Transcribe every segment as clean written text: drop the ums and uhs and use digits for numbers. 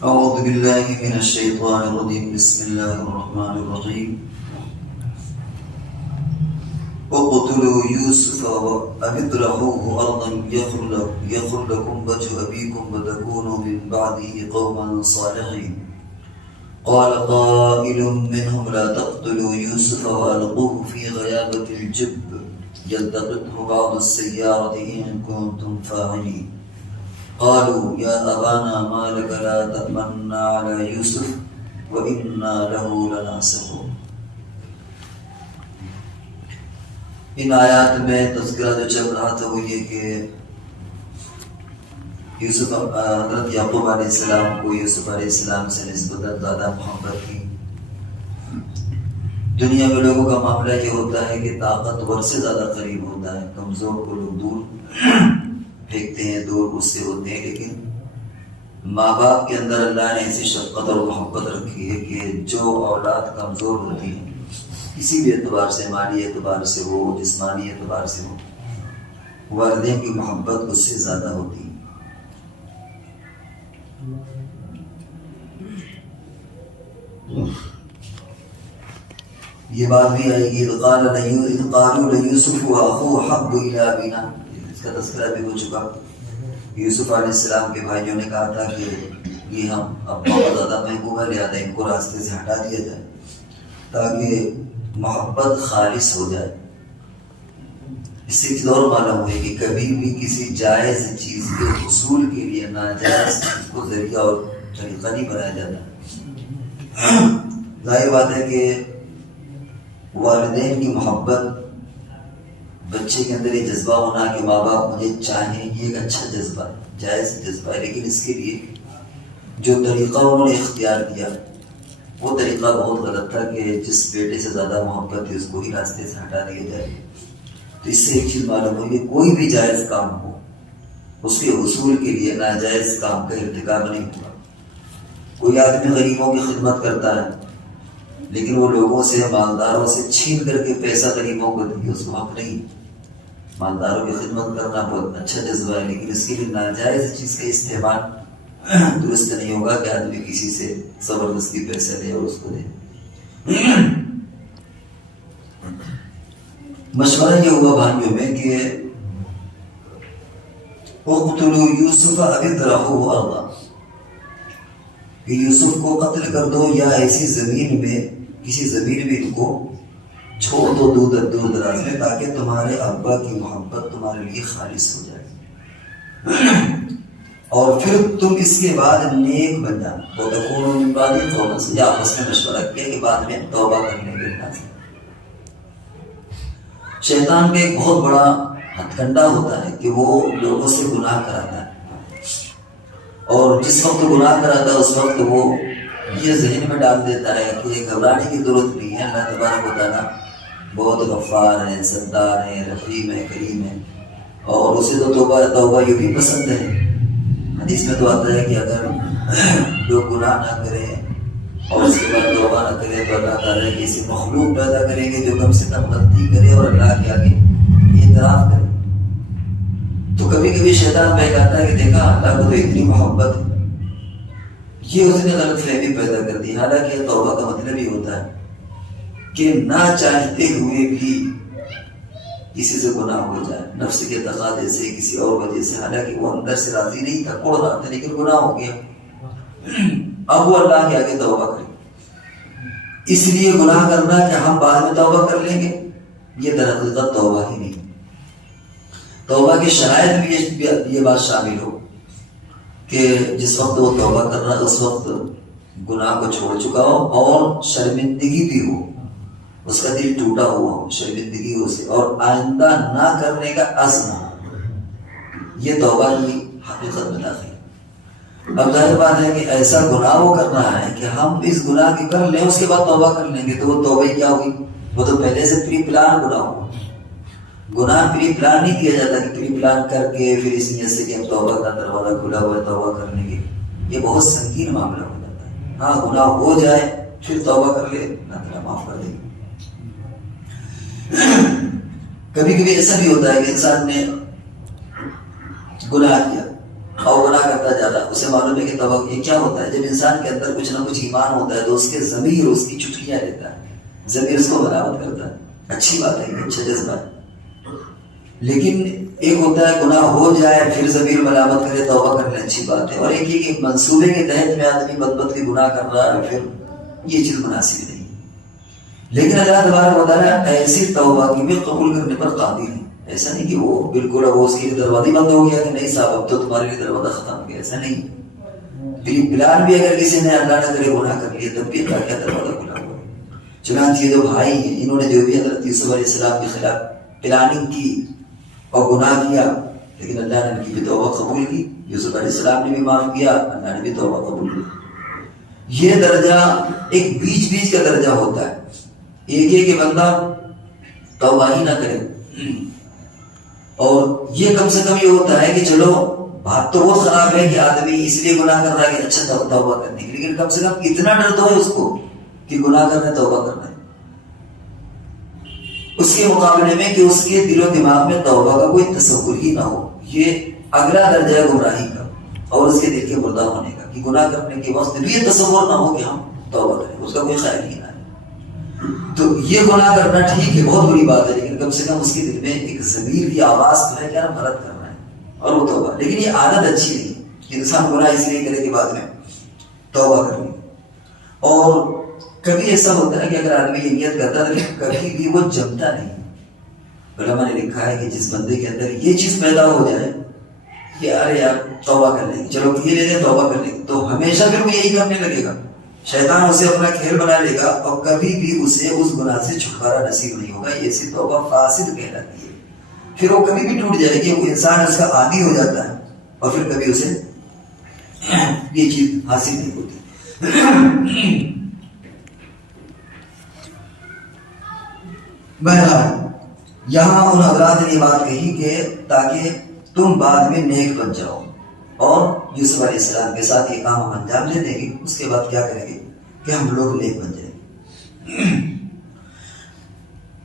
أعوذ بالله من الشيطان الرجيم بسم الله الرحمن الرحيم اقتلوا يوسف أو اطرحوه أرضا يخل لكم وجه أبيكم وتكونوا من بعده قوما صالحين قال قائل منهم لا تقتلوا يوسف وألقوه في غيابة الجب يلتقطه بعض السيارة إن كنتم فاعلين قالوا يا أبانا ما لك لا تأمنا على يوسف وإنا له لناصحون۔ ان آیات میں تذکرہ جو چل رہا تھا وہ یہ کہ یوسف حضرت یعقوب علیہ السلام کو یوسف علیہ السلام سے نسبتاً زیادہ محبت کی۔ دنیا میں لوگوں کا معاملہ یہ ہوتا ہے کہ طاقتور سے زیادہ قریب ہوتا ہے، کمزور کو لوگ دور پھینکتے ہیں، دور اس سے ہوتے ہیں، لیکن ماں باپ کے اندر اللہ نے ایسی شفقت اور محبت رکھی ہے کہ جو اولاد کمزور ہوتی ہے کسی بھی اعتبار سے، مالی اعتبار سے ہو، جسمانی اعتبار سے ہو، والدین کی محبت اس سے زیادہ ہوتی ہے۔ یہ بات بھی آئے گی اذ قالوا ليوسف واخوه احب الى ابينا، اس کا تذکرہ بھی ہو چکا۔ یوسف علیہ السلام کے بھائیوں نے کہا تھا کہ یہ ہم ابا کا زیادہ محبوب ہے، لہٰذا ان کو راستے سے ہٹا دیا جائے تاکہ محبت خالص ہو جائے۔ اس سے ایک اور معلوم ہے کہ کبھی بھی کسی جائز چیز کے حصول کے لیے ناجائز کو ذریعہ اور طریقہ نہیں بنایا جاتا۔ ظاہر بات ہے کہ والدین کی محبت، بچے کے اندر یہ جذبہ ہونا کہ ماں باپ مجھے چاہیں، یہ ایک اچھا جذبہ ہے، جائز جذبہ ہے، لیکن اس کے لیے جو طریقہ انہوں نے اختیار کیا وہ طریقہ بہت غلط تھا کہ جس بیٹے سے زیادہ محبت ہے اس کو ہی راستے سے ہٹا دیا جائے۔ تو اس سے ایک چیز معلوم ہوئی کہ کوئی بھی جائز کام ہو اس کے حصول کے لیے ناجائز کام کا ارتکاب نہیں ہوا۔ کوئی آدمی غریبوں کی خدمت کرتا ہے لیکن وہ لوگوں سے، مالداروں سے چھین کر کے پیسہ غریبوں کو دے، اس کو حق نہیں۔ مالداروں کی خدمت کرنا بہت اچھا جذبہ ہے، لیکن اس کے لیے ناجائز چیز کا استعمال درست نہیں ہوگا کہ آدمی کسی سے زبردستی پیسہ دے اور اس کو دے۔ مشورہ یہ ہوا بھائیوں میں کہ اقتلوا یوسف او اطرحوه ارضا، کہ یوسف کو قتل کر دو یا ایسی زمین میں، کسی زمین میں ان کو چھوڑ دو دور دراز میں، تاکہ تمہارے ابا کی محبت تمہارے لیے خالص ہو جائے اور پھر تم اس کے بعد نیک بن جانا۔ وَتَكُونُوا مِن بَعْدِهِ قَوْمًا صَالِحِينَ، آپس میں مشورہ کیا کہ بعد میں توبہ کرنے کے بعد۔ شیطان کا ایک بہت بڑا ہتھ کنڈا ہوتا ہے کہ وہ لوگوں سے گناہ کراتا ہے، اور جس وقت گناہ کراتا ہے اس وقت وہ یہ ذہن میں ڈال دیتا ہے کہ گھبرانے کی ضرورت نہیں ہے، اللہ تبارک و تعالیٰ بہت غفار ہے، ستار ہے، رحیم ہے، کریم ہے، اور اسے تو توبہ یہ بھی پسند ہے۔ حدیث میں تو آتا ہے کہ اگر لوگ گناہ نہ کریں اور اس کے بعد توبہ نہ کریں تو اللہ تعالیٰ کی ایسی مخلوق پیدا کریں گے جو کم سے کم غلطی کرے اور اللہ کے آگے اعتراف کرے۔ تو کبھی کبھی شیطان بہکاتا ہے کہ دیکھا اللہ کو تو اتنی محبت ہے، یہ اس نے غلط فہمی پیدا کر دی۔ حالانکہ توبہ کا مطلب یہ ہوتا ہے کہ نہ چاہتے ہوئے بھی کسی سے گناہ ہو جائے، نفس کے تقاضے سے، کسی اور وجہ سے، حالانکہ وہ اندر سے راضی نہیں تھا، کوڑ رہا تھا، لیکن گناہ ہو گیا، اب وہ اللہ کے آگے توبہ کرے۔ اس لیے گناہ کرنا کہ ہم بعد میں توبہ کر لیں گے، یہ در حقیقت توبہ ہی نہیں۔ توبہ کی شرائط میں یہ بات شامل ہو کہ جس وقت وہ توبہ کر رہا ہے اس وقت گناہ کو چھوڑ چکا ہو اور شرمندگی بھی ہو، اس کا دل ٹوٹا ہوا ہو، شرمندگی ہو سے، اور آئندہ نہ کرنے کا عزم ہو، یہ توبہ کی حقیقت میں داخل ہے۔ اب ظاہر بات ہے کہ ایسا گناہ وہ کرنا ہے کہ ہم اس گناہ کی کر لیں اس کے بعد توبہ کر لیں گے، تو وہ توبہ کیا ہوئی؟ وہ تو پہلے سے پری پلان گناہ ہوا۔ گناہ پری پلان نہیں کیا جاتا کہ پری پلان کر کے پھر اس نیت سے کہ ہم توبہ کا دروازہ کھلا ہوا ہے توبہ کرنے کے، یہ بہت سنگین معاملہ ہو جاتا ہے۔ ہاں گناہ ہو جائے پھر توبہ کر لے، اللہ تعالیٰ معاف کر دے۔ کبھی کبھی ایسا بھی ہوتا ہے کہ انسان نے گناہ کیا اور گناہ کرتا جا رہا، اسے معلوم ہے کہ توبہ یہ کیا ہوتا ہے. جب انسان کے اندر کچھ نہ کچھ ایمان ہوتا ہے تو اس کے ضمیر اس کی چٹکیاں لیتا ہے، ضمیر اس کو ملامت کرتا ہے. اچھی بات ہے، یہ اچھا جذبہ ہے. لیکن ایک ہوتا ہے گناہ ہو جائے پھر ضمیر ملامت کرے، توبہ کرنے اچھی بات ہے. اور ایک یہ کہ منصوبے کے تحت میں آدمی بد کے گناہ کر رہا ہے، پھر یہ چیز مناسب نہیں. لیکن اللہ تبارک و تعالیٰ ایسی توبہ کی بھی قبول کرنے پر قادر ہے. ایسا نہیں کہ وہ بالکل اب اس کے لیے دروازہ بند ہو گیا کہ نہیں صاحب اب تو تمہارے لیے دروازہ ختم ہو گیا، ایسا نہیں. پلان بھی اگر کسی نے اللہ نہ کرے گناہ کر لیا تب بھی اللہ کیا دروازہ کھلا ہوا. چنانچہ جو بھائی ہیں انہوں نے جو بھی حضرت یوسف علیہ السلام کے خلاف پلاننگ کی اور گناہ کیا، لیکن اللہ نے ان کی بھی توبہ قبول کی. یوسف علیہ السلام نے بھی معاف کیا، اللہ نے بھی توبہ قبول کی. یہ درجہ ایک بیچ بیچ کا درجہ ہوتا ہے. ایک یہ کہ بندہ توبہ ہی نہ کرے، اور یہ کم سے کم یہ ہوتا ہے کہ چلو بات تو بہت خراب ہے کہ آدمی اس لیے گناہ کر رہا ہے کہ اچھا توبہ کرنے کی، لیکن کم سے کم اتنا ڈر تو ہے اس کو کہ گناہ کرنا توبہ کرنا ہے. اس کے مقابلے میں کہ اس کے دل و دماغ میں توبہ کا کوئی تصور ہی نہ ہو، یہ اگلا درجہ ہے گمراہی کا اور اس کے دل کے مردہ ہونے کا، کہ گناہ کرنے کے وقت بھی یہ تصور نہ ہو کہ ہم توبہ کریں، اس کا کوئی خیال ہی نہ ہے. تو یہ گناہ کرنا ٹھیک ہے، بہت بری بات ہے، لیکن کم سے کم اس کے دل میں ایک ضمیر کی آواز تو ہے کہ ہم غلط کر رہے ہیں اور وہ توبہ. لیکن یہ عادت اچھی نہیں کہ انسان گناہ اس لیے کرے کہ بعد میں توبہ کر لیں. اور کبھی ایسا ہوتا ہے کہ اگر آدمی یہ نیت کرتا ہے تو کبھی بھی وہ جمتا نہیں. علماء نے لکھا ہے کہ جس بندے کے اندر یہ چیز پیدا ہو جائے کہ ارے یار توبہ کر لیں گے، چلو یہ لے لیں توبہ کر لیں گے، تو ہمیشہ پھر وہ یہی کرنے لگے گا. شیطان اسے اپنا کھیل بنا لے گا اور کبھی بھی اسے اس گناہ سے چھٹکارا نصیب نہیں ہوگا. یہ ایسی توبہ فاسد کہلاتی ہے. پھر وہ کبھی بھی ٹوٹ جائے گی، وہ انسان اس کا عادی ہو جاتا ہے اور پھر کبھی اسے یہ چیز حاصل نہیں ہوتی. بہرحال یہاں ان حضرات نے بات کہی کہ تاکہ تم بعد میں نیک بن جاؤ، اور یوسف علیہ السلام کے ساتھ یہ کام ہم انجام دے دیں گے، اس کے بعد کیا کریں گے کہ ہم لوگ نیک بن جائیں گے.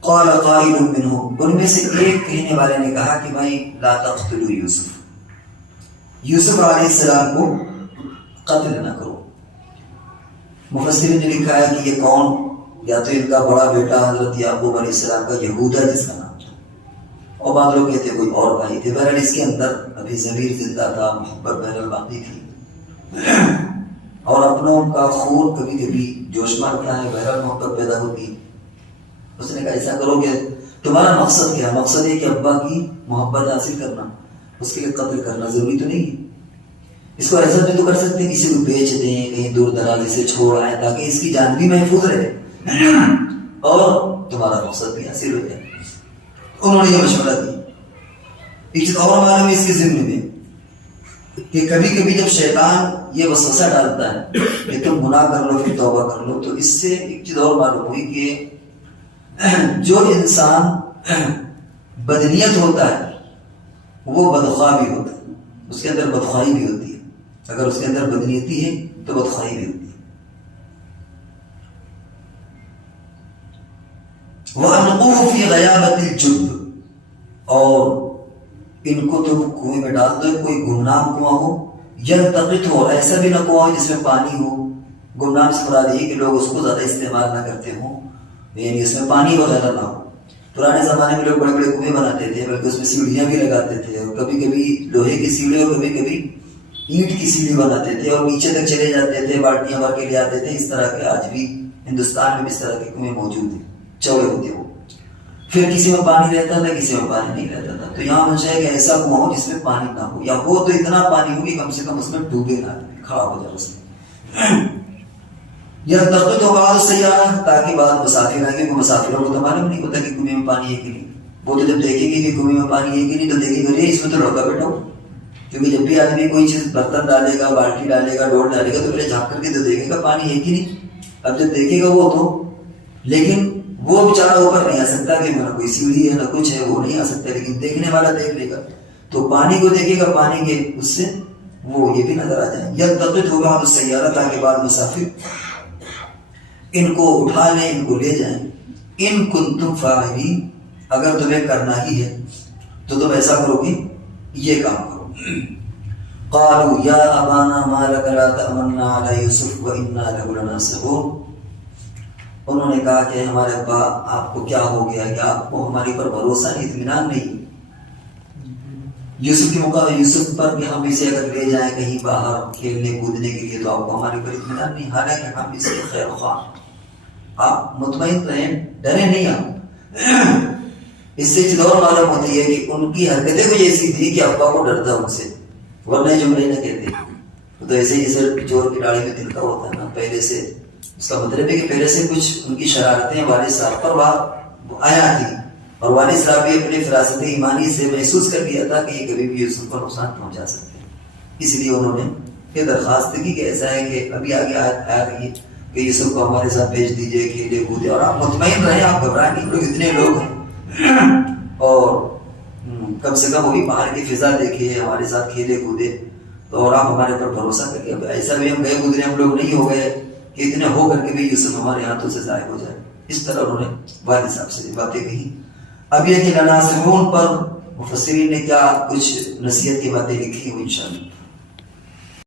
قال قائل منهم، ان میں سے ایک کہنے والے نے کہا کہ بھائی لا تقتلوا یوسف، یوسف علیہ السلام کو قتل نہ کرو. مفسرین نے لکھا ہے کہ یہ کون، یا تو ان کا بڑا بیٹا حضرت یعقوب علیہ السلام کا یہودا جس کا نام تھا، اور بعض لوگ کہتے کوئی اور بھائی تھے. بہرحال اس کے اندر ابھی ضمیر زندہ تھا، محبت بہرحال باقی تھی، اور اپنوں کا خون کبھی کبھی جوش مارتا ہے، بہرحال محبت پیدا ہوتی. اس نے کہا ایسا کرو کہ تمہارا مقصد کیا ہے؟ مقصد یہ کہ ابا کی محبت حاصل کرنا، اس کے لیے قتل کرنا ضروری تو نہیں ہے. اس کو ایسا بھی تو کر سکتے ہیں کسی کو بیچ دیں، کہیں دور دراز سے چھوڑ آئیں تاکہ اس کی جان بھی محفوظ رہے اور تمہارا مقصد بھی حاصل ہو جائے. انہوں نے یہ مشورہ دیا. ایک چیز اور معلوم ہے اس کے ذمے میں کہ کبھی کبھی جب شیطان یہ وسوسہ ڈالتا ہے کہ تم گناہ کر لو پھر توبہ کر لو، تو اس سے ایک چیز اور معلوم ہوئی کہ جو انسان بدنیت ہوتا ہے وہ بدخواہ بھی ہوتا ہے، اس کے اندر بدخواہی بھی ہوتی ہے. اگر اس کے اندر بدنیتی ہے تو بدخواہی بھی ہوتی ہے. وَأَلْقُوهُ فِي غَيَابَتِ الْجُبِّ، اور ان کو تم کنویں میں ڈال دو، کوئی گمنام کنواں ہو، یلتقط ہو، ایسا بھی نہ کنواں ہو جس میں پانی ہو. گمنام سے مراد یہ کہ لوگ اس کو زیادہ استعمال نہ کرتے ہوں، یعنی اس میں پانی وغیرہ نہ ہو. پرانے زمانے میں لوگ بڑے بڑے کنویں بناتے تھے، بلکہ اس میں سیڑھیاں بھی لگاتے تھے، اور کبھی کبھی لوہے کی سیڑھی اور کبھی کبھی اینٹ کی سیڑھی بناتے تھے اور نیچے تک چلے جاتے تھے، بالٹیاں بھر کے لے آتے تھے. اس طرح کے آج بھی ہندوستان میں بھی اس طرح کے کنویں موجود ہیں، چوڑے ہوتے ہو. پھر کسی میں پانی رہتا تھا، کسی میں پانی نہیں رہتا تھا. تو یہاں منشا ہے کہ ایسا کنواں ہو جس میں پانی نہ ہو، یا ہو تو اتنا پانی ہو کہ کم سے کم اس میں ڈوبے نہ، کھڑا ہو جائے اس میں. یا تخت ہو بعض سیارہ، تاکہ بعض مسافر آئیں گے، وہ مسافروں کو تو معلوم نہیں ہوتا کہ کنویں میں پانی ہے کہ نہیں. وہ تو جب دیکھیں گے کہ کنویں میں پانی ہے کہ نہیں تو دیکھیں گے اس میں تو لڑکا بیٹھا ہو. کیونکہ جب بھی آدمی کوئی چیز برتن ڈالے گا، بالٹی ڈالے گا، ڈور ڈالے گا، تو پہلے جھانک کر کے تو دیکھے گا پانی ہے کہ نہیں. اب جب دیکھے گا وہ تو، لیکن وہ بیچارہ اوپر نہیں آ سکتا کہ نہ کوئی سیڑھی ہے نہ کچھ ہے، وہ نہیں آ سکتا، لیکن دیکھنے والا دیکھ لے گا. تو پانی کو دیکھے گا، پانی کے اس سے وہ یہ بھی نظر آ جائے. یلتقط ہو بعض السیارہ، تاکہ بعض مسافر ان کو اٹھا لیں، ان کو لے جائیں. ان کنتم فاعلین، اگر تمہیں کرنا ہی ہے تو تم ایسا کرو کہ یہ کام کرو. قالوا یا ابانا ما لک لا تأمنا علی یوسف وانا له لناصحون، انہوں نے کہا کہ ہمارے ابا آپ کو کیا ہو گیا کہ آپ کو ہمارے پر بھروسہ نہیں، اطمینان نہیں یوسف کے مقابلے یوسف پر کہ ہم اسے اگر لے جائیں کہیں باہر کھیلنے کودنے کے لیے تو آپ کو ہمارے پر اطمینان نہیں، حالانکہ ہم اس کے خیر خواہ، آپ مطمئن رہیں، ڈرے نہیں آپ۔ اس سے چیز اور معلوم ہوتی ہے کہ ان کی حرکتیں بھی ایسی تھی کہ ابا کو ڈرتا ان سے، ورنہ جملے نہ کہتے تو ایسے ہی جیسے چور کی ڈاڑی میں تلکا ہوتا ہے نا، پہلے سے اس کا مطلب ہے کہ پہلے سے کچھ ان کی شرارتیں والد صاحب پر آیا تھی، اور والد صاحب بھی اپنے فراست ایمانی سے محسوس کر لیا تھا کہ یہ کبھی بھی یوسف کو نقصان پہنچا سکتے ہیں، اس لیے انہوں نے یہ درخواست کی کہ ایسا ہے کہ ابھی آگے آیا رہی کہ یوسف کو ہمارے ساتھ بھیج دیجیے کھیلے کودے، اور آپ مطمئن رہیں، آپ گھبرائیں نہیں، لوگ اتنے لوگ ہیں اور کم سے کم وہ بھی باہر کی فضا دیکھے، ہمارے ساتھ کھیلے کودے، تو اور آپ ہمارے پر بھروسہ کریے، اب ایسا بھی ہم گئے گزرے ہم لوگ نہیں ہو گئے کہ اتنے ہو کر کے بھی یوسف ہمارے ہاتھوں سے ضائع ہو جائے۔ اس طرح انہوں نے والد صاحب سے باتیں کہی۔ اب یہ کہ لناصحون پر مفسرین نے کیا کچھ نصیحت کی باتیں لکھی ہوئی انشاءاللہ